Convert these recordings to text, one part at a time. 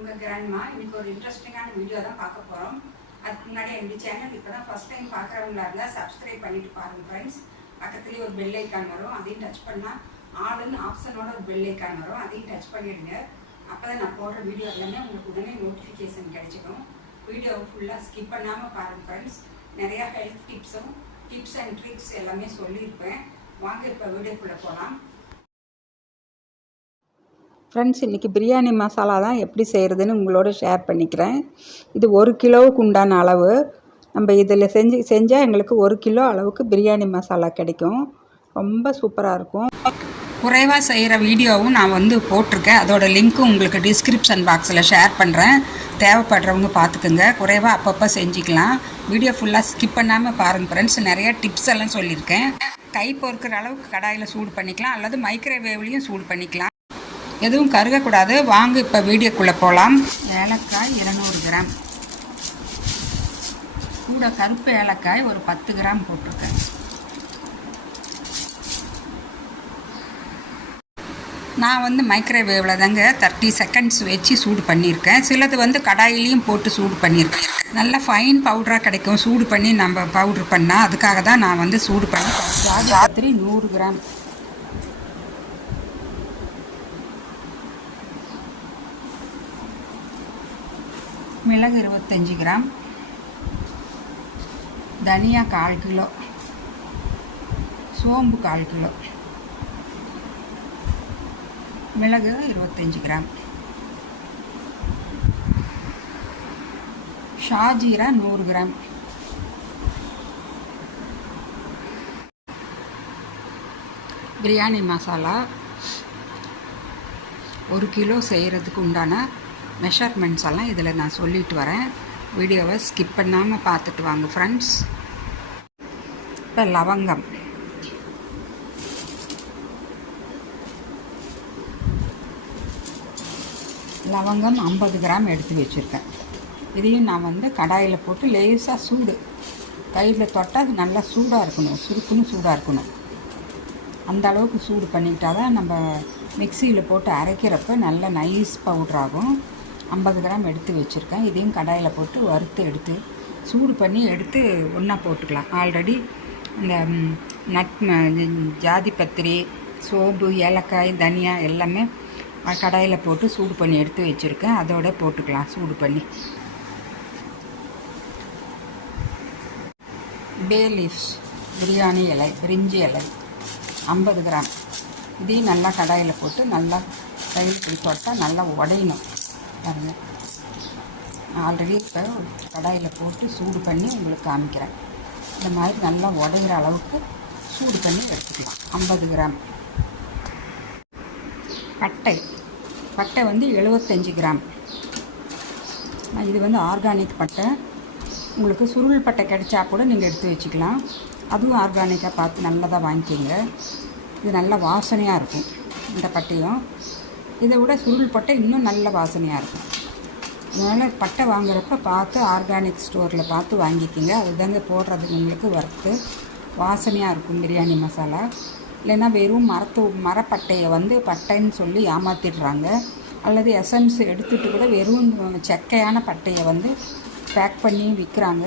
உங்கள் கிராண்ட்மா இன்றைக்கி ஒரு இன்ட்ரெஸ்டிங்கான வீடியோ தான் பார்க்க போகிறோம் அதுக்கு முன்னாடி எங்கள் சேனல் இப்போ தான் ஃபஸ்ட் டைம் பார்க்குறவங்களா இருந்தால் சப்ஸ்கிரைப் பண்ணிட்டு பாருங்கள் ஃப்ரெண்ட்ஸ் பக்கத்துலேயே ஒரு பெல் ஐக்கான் வரும் அதையும் டச் பண்ணால் ஆளுன்னு ஆப்ஷனோட ஒரு பெல் ஐக்கான் வரும் அதையும் டச் பண்ணிடுங்க. அப்போ தான் நான் போடுற வீடியோ எல்லாமே உங்களுக்கு உடனே நோட்டிஃபிகேஷன் கிடைச்சிடும். வீடியோவை ஃபுல்லாக ஸ்கிப் பண்ணாமல் பாருங்கள் ஃப்ரெண்ட்ஸ் நிறையா ஹெல்த் டிப்ஸும் டிப்ஸ் அண்ட் ட்ரிக்ஸ் எல்லாமே சொல்லியிருப்பேன். வாங்க இப்போ வீடியோக்குள்ளே போகலாம் ஃப்ரெண்ட்ஸ் இன்றைக்கி பிரியாணி மசாலா தான் எப்படி செய்கிறதுன்னு உங்களோட ஷேர் பண்ணிக்கிறேன். இது ஒரு கிலோவுக்கு உண்டான அளவு. நம்ம இதில் செஞ்சு செஞ்சால் எங்களுக்கு ஒரு கிலோ அளவுக்கு பிரியாணி மசாலா கிடைக்கும். ரொம்ப சூப்பராக இருக்கும். குறைவாக செய்கிற வீடியோவும் நான் வந்து போட்டிருக்கேன். அதோட லிங்க்கும் உங்களுக்கு டிஸ்கிரிப்ஷன் பாக்ஸில் ஷேர் பண்ணுறேன் தேவைப்படுறவங்க பார்த்துக்குங்க. குறைவாக அப்பப்போ செஞ்சுக்கலாம். வீடியோ ஃபுல்லாக ஸ்கிப் பண்ணாமல் பாருங்கள் ஃப்ரெண்ட்ஸ் நிறைய டிப்ஸ் எல்லாம் சொல்லியிருக்கேன். கை பொறுக்கிற அளவுக்கு கடாயில் சூடு பண்ணிக்கலாம். அல்லது மைக்ரோவேவ்லேயும் சூடு பண்ணிக்கலாம். எதுவும் கருகக்கூடாது. வாங்க இப்போ வீடியோக்குள்ளே போகலாம் ஏலக்காய் இருநூறு கிராம். கூட கருப்பு ஏலக்காய் ஒரு பத்து கிராம் போட்டிருக்கேன். நான் வந்து மைக்ரோவேவில் தாங்க தேர்ட்டி செகண்ட்ஸ் வச்சு சூடு பண்ணியிருக்கேன். சிலது வந்து கடாயிலையும் போட்டு சூடு பண்ணியிருக்கேன். நல்லா ஃபைன் பவுடராக கிடைக்கும். சூடு பண்ணி நம்ம பவுட்ரு பண்ணால் அதுக்காக தான் நான் வந்து சூடு பண்ணி ராத்திரி நூறு கிராம். மிளகு இருபத்தஞ்சி கிராம். தனியா கால் கிலோ. சோம்பு கால் கிலோ. மிளகு இருபத்தஞ்சி கிராம். ஷாஜீரா நூறு கிராம். பிரியாணி மசாலா ஒரு கிலோ செய்கிறதுக்கு உண்டான மெஷர்மெண்ட்ஸ் எல்லாம் இதில் நான் சொல்லிட்டு வரேன். வீடியோவை ஸ்கிப் பண்ணாமல் பார்த்துட்டு வாங்க ஃப்ரெண்ட்ஸ் இப்போ லவங்கம். லவங்கம் ஐம்பது கிராம் எடுத்து வச்சுருக்கேன். இதையும் நான் வந்து கடாயில் போட்டு லேசாக சூடு. கையில் தொட்டால் அது நல்லா சூடாக இருக்கணும் சுருக்குன்னு சூடாக இருக்கணும். அந்த அளவுக்கு சூடு பண்ணிக்கிட்டால் தான் நம்ம மிக்சியில் போட்டு அரைக்கிறப்ப நல்ல நைஸ் பவுடர் ஆகும். ஐம்பது கிராம் எடுத்து வச்சுருக்கேன். இதையும் கடாயில் போட்டு வறுத்து எடுத்து சூடு பண்ணி எடுத்து ஒன்றா போட்டுக்கலாம். ஆல்ரெடி இந்த நட் ஜாதி பத்திரி சோம்பு ஏலக்காய் தனியா எல்லாமே கடாயில் போட்டு சூடு பண்ணி எடுத்து வச்சுருக்கேன். அதோட போட்டுக்கலாம் சூடு பண்ணி. பே லீவ்ஸ் பிரியாணி இலை பிரிஞ்சி இலை ஐம்பது கிராம். இதையும் நல்லா கடாயில் போட்டு நல்லா கையில் போய் தொட்டால் நல்லா உடையணும். பாருங்கள் ஆல்ரெடி இப்போ கடாயில் போட்டு சூடு பண்ணி உங்களுக்கு காமிக்கிறேன். இந்த மாதிரி நல்லா உடையிற அளவுக்கு சூடு பண்ணி எடுத்துக்கலாம். ஐம்பது கிராம். பட்டை. பட்டை வந்து எழுபத்தஞ்சி கிராம். இது வந்து ஆர்கானிக் பட்டை. உங்களுக்கு சுருள் பட்டை கிடைச்சா கூட நீங்கள் எடுத்து வச்சுக்கலாம். அதுவும் ஆர்கானிக்காக பார்த்து நல்லதாக வாங்கிக்கிங்க. இது நல்ல வாசனையாக இருக்கும். இந்த பட்டையும். இதை விட சுருள் பட்டை இன்னும் நல்ல வாசனையாக இருக்கும். அதனால் பட்டை வாங்குறப்ப பார்த்து ஆர்கானிக் ஸ்டோரில் பார்த்து வாங்கிக்கிங்க. அதுதாங்க போடுறது உங்களுக்கு ஒர்த்து வாசனையாக இருக்கும் பிரியாணி மசாலா. இல்லைன்னா வெறும் மரத்து மரப்பட்டையை வந்து பட்டைன்னு சொல்லி ஏமாத்திடுறாங்க. அல்லது எசன்ஸ் எடுத்துகிட்டு கூட வெறும் செக்கையான பட்டையை வந்து பேக் பண்ணி விற்கிறாங்க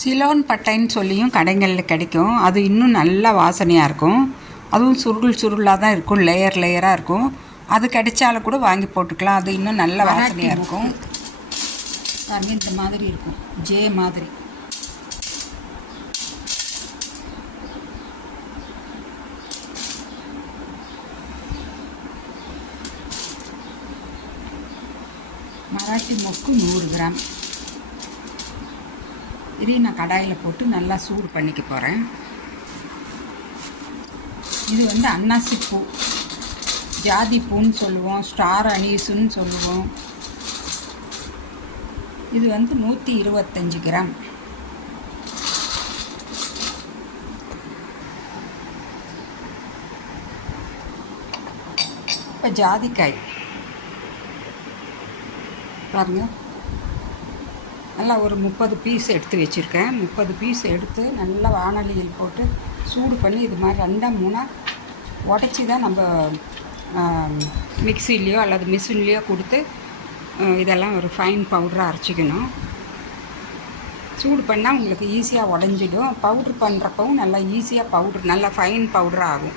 சிலோன் பட்டைன்னு சொல்லியும் கடைகளில் கிடைக்கும். அது இன்னும் நல்ல வாசனையாக இருக்கும். அதுவும் சுருள் சுருளாக தான் இருக்கும் லேயர் லேயராக இருக்கும். அது கிடைச்சாலும் கூட வாங்கி போட்டுக்கலாம். அது இன்னும் நல்ல வாசனையாக இருக்கும். பாருங்க இந்த மாதிரி இருக்கும். ஜே மாதிரி. மராட்டி மொக்கு நூறு கிராம். இதையும் நான் கடாயில் போட்டு நல்லா சூடு பண்ணிக்க போகிறேன் இது வந்து அன்னாசி பூ ஜாதி பூன்னு சொல்லுவோம் ஸ்டார் அனீஸுன்னு சொல்லுவோம். இது வந்து நூற்றி இருபத்தஞ்சி கிராம். இப்போ ஜாதிக்காய். பாருங்கள் நல்லா ஒரு முப்பது பீஸ் எடுத்து வச்சுருக்கேன். முப்பது பீஸ் எடுத்து நல்லா வானொலியில் போட்டு சூடு பண்ணி இது மாதிரி ரெண்டாக மூணாக உடச்சி தான் நம்ம மிக்சிலேயோ அல்லது மிஷின்லேயோ கொடுத்து இதெல்லாம் ஒரு ஃபைன் பவுடராக அரைச்சிக்கணும். சூடு பண்ணால் உங்களுக்கு ஈஸியாக உடஞ்சிடும். பவுட்ரு பண்ணுறப்பவும் நல்லா ஈஸியாக பவுட்ரு நல்லா ஃபைன் பவுடர் ஆகும்.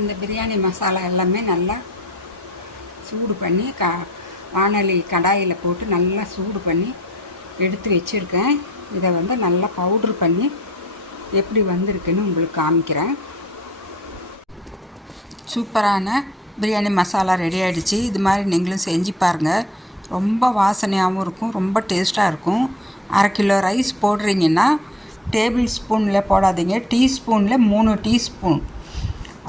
இந்த பிரியாணி மசாலா எல்லாமே நல்லா சூடு பண்ணி கா வானொலி கடாயில் போட்டு நல்லா சூடு பண்ணி எடுத்து வச்சுருக்கேன். இதை வந்து நல்லா பவுட்ரு பண்ணி எப்படி வந்திருக்குன்னு உங்களுக்கு காமிக்கிறேன். சூப்பரான பிரியாணி மசாலா ரெடி ஆகிடுச்சு இது மாதிரி நீங்களும் செஞ்சு பாருங்கள் ரொம்ப வாசனையாகவும் இருக்கும் ரொம்ப டேஸ்ட்டாக இருக்கும். அரை கிலோ ரைஸ் போடுறீங்கன்னா டேபிள் ஸ்பூனில் போடாதீங்க. டீஸ்பூனில் மூணு டீஸ்பூன்.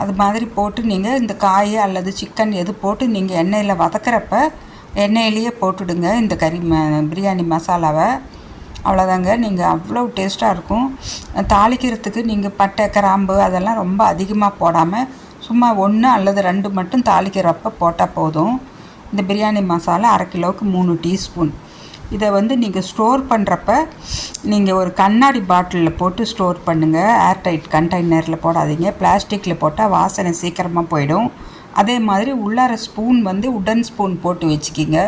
அது மாதிரி போட்டு நீங்கள் இந்த காய் அல்லது சிக்கன் எது போட்டு நீங்கள் எண்ணெயில் வதக்கிறப்ப எண்ணெயிலேயே போட்டுடுங்க இந்த கறி ம பிரியாணி மசாலாவை. அவ்வளோதாங்க. நீங்கள் அவ்வளோ டேஸ்ட்டாக இருக்கும். தாளிக்கிறதுக்கு நீங்கள் பட்டை கிராம்பு அதெல்லாம் ரொம்ப அதிகமாக போடாமல் சும்மா ஒன்று அல்லது ரெண்டு மட்டும் தாளிக்கிறப்ப போட்டால் போதும். இந்த பிரியாணி மசாலா அரை கிலோவுக்கு மூணு டீஸ்பூன். இதை வந்து நீங்கள் ஸ்டோர் பண்ணுறப்ப நீங்கள் ஒரு கண்ணாடி பாட்டிலில் போட்டு ஸ்டோர் பண்ணுங்கள் ஏர்டைட் கண்டெய்னரில் போடாதீங்க. பிளாஸ்டிக்கில் போட்டால் வாசனை சீக்கிரமாக போயிடும். அதே மாதிரி உள்ளார ஸ்பூன் வந்து உடன் ஸ்பூன் போட்டு வச்சுக்கிங்க.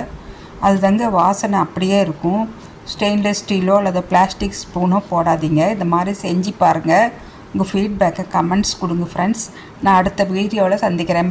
அதுதாங்க வாசனை அப்படியே இருக்கும். ஸ்டெயின்லெஸ் ஸ்டீலோ அல்லது பிளாஸ்டிக் ஸ்பூனோ போடாதீங்க. இந்த மாதிரி செஞ்சு பாருங்கள் உங்கள் ஃபீட்பேக்கை கமெண்ட்ஸ் கொடுங்க ஃப்ரெண்ட்ஸ் நான் அடுத்த வீடியோவில் சந்திக்கிறேன்.